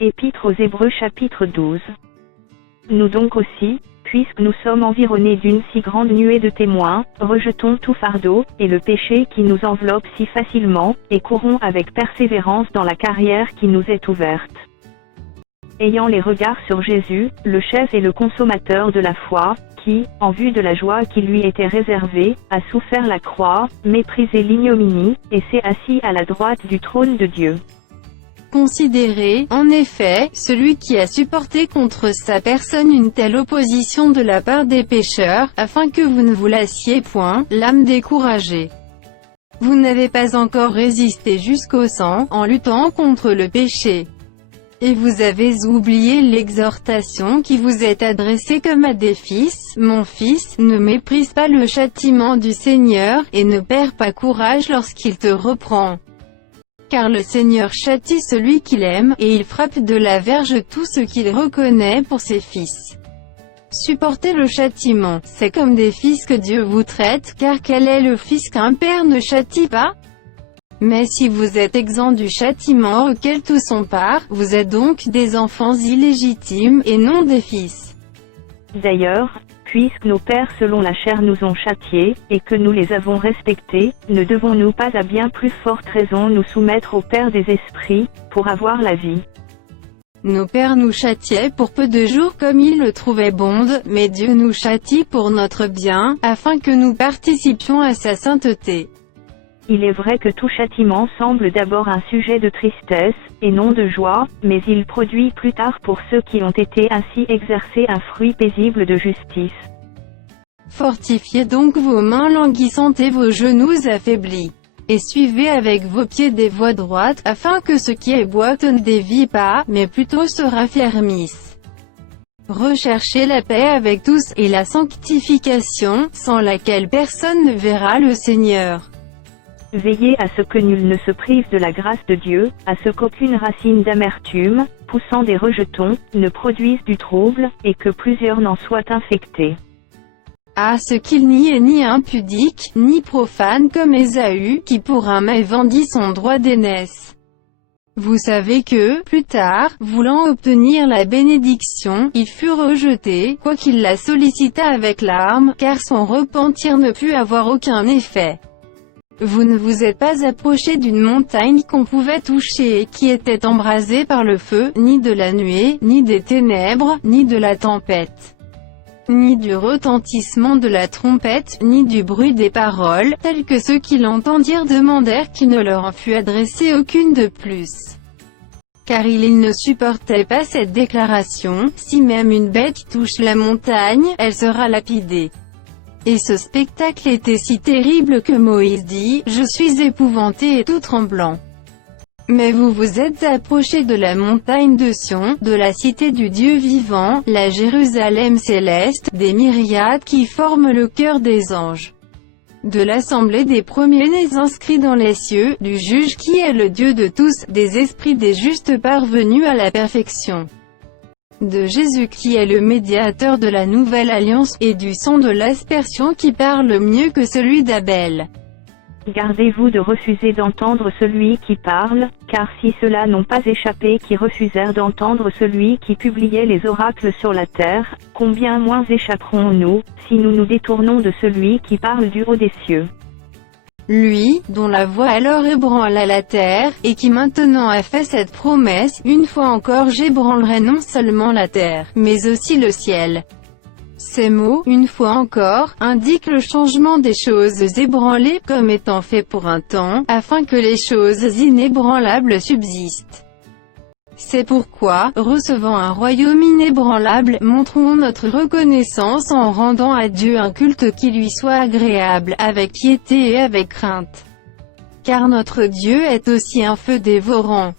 Épître aux Hébreux chapitre 12. Nous donc aussi, puisque nous sommes environnés d'une si grande nuée de témoins, rejetons tout fardeau, et le péché qui nous enveloppe si facilement, et courons avec persévérance dans la carrière qui nous est ouverte. Ayant les regards sur Jésus, le chef et le consommateur de la foi, qui, en vue de la joie qui lui était réservée, a souffert la croix, méprisé l'ignominie, et s'est assis à la droite du trône de Dieu. Considérez, en effet, celui qui a supporté contre sa personne une telle opposition de la part des pécheurs, afin que vous ne vous lassiez point, l'âme découragée. Vous n'avez pas encore résisté jusqu'au sang, en luttant contre le péché. Et vous avez oublié l'exhortation qui vous est adressée comme à des fils. Mon fils, ne méprise pas le châtiment du Seigneur, et ne perds pas courage lorsqu'il te reprend. Car le Seigneur châtie celui qu'il aime, et il frappe de la verge tout ce qu'il reconnaît pour ses fils. Supportez le châtiment, c'est comme des fils que Dieu vous traite, car quel est le fils qu'un père ne châtie pas? Mais si vous êtes exempt du châtiment auquel tous sont part, vous êtes donc des enfants illégitimes, et non des fils. D'ailleurs, puisque nos pères selon la chair nous ont châtiés, et que nous les avons respectés, ne devons-nous pas à bien plus forte raison nous soumettre au Père des esprits, pour avoir la vie? Nos pères nous châtiaient pour peu de jours comme ils le trouvaient bon, mais Dieu nous châtie pour notre bien, afin que nous participions à sa sainteté. Il est vrai que tout châtiment semble d'abord un sujet de tristesse, et non de joie, mais il produit plus tard pour ceux qui ont été ainsi exercés un fruit paisible de justice. Fortifiez donc vos mains languissantes et vos genoux affaiblis. Et suivez avec vos pieds des voies droites, afin que ce qui est boiteux ne dévie pas, mais plutôt se raffermisse. Recherchez la paix avec tous, et la sanctification, sans laquelle personne ne verra le Seigneur. Veillez à ce que nul ne se prive de la grâce de Dieu, à ce qu'aucune racine d'amertume, poussant des rejetons, ne produise du trouble, et que plusieurs n'en soient infectés. À ce qu'il n'y ait ni impudique, ni profane comme Ésaü, qui pour un mets vendit son droit d'aînesse. Vous savez que, plus tard, voulant obtenir la bénédiction, il fut rejeté, quoiqu'il la sollicita avec larmes, car son repentir ne put avoir aucun effet. Vous ne vous êtes pas approché d'une montagne qu'on pouvait toucher et qui était embrasée par le feu, ni de la nuée, ni des ténèbres, ni de la tempête, ni du retentissement de la trompette, ni du bruit des paroles, tels que ceux qui l'entendirent demandèrent qu'il ne leur en fût adressé aucune de plus. Car ils ne supportaient pas cette déclaration, si même une bête touche la montagne, elle sera lapidée. Et ce spectacle était si terrible que Moïse dit, « Je suis épouvanté et tout tremblant. » Mais vous vous êtes approchés de la montagne de Sion, de la cité du Dieu vivant, la Jérusalem céleste, des myriades qui forment le cœur des anges, de l'assemblée des premiers-nés inscrits dans les cieux, du juge qui est le Dieu de tous, des esprits des justes parvenus à la perfection, de Jésus qui est le médiateur de la nouvelle alliance, et du sang de l'aspersion qui parle mieux que celui d'Abel. Gardez-vous de refuser d'entendre celui qui parle, car si ceux-là n'ont pas échappé qui refusèrent d'entendre celui qui publiait les oracles sur la terre, combien moins échapperons-nous, si nous nous détournons de celui qui parle du haut des cieux? Lui, dont la voix alors ébranla la terre, et qui maintenant a fait cette promesse, une fois encore j'ébranlerai non seulement la terre, mais aussi le ciel. Ces mots, une fois encore, indiquent le changement des choses ébranlées, comme étant fait pour un temps, afin que les choses inébranlables subsistent. C'est pourquoi, recevant un royaume inébranlable, montrons notre reconnaissance en rendant à Dieu un culte qui lui soit agréable, avec piété et avec crainte. Car notre Dieu est aussi un feu dévorant.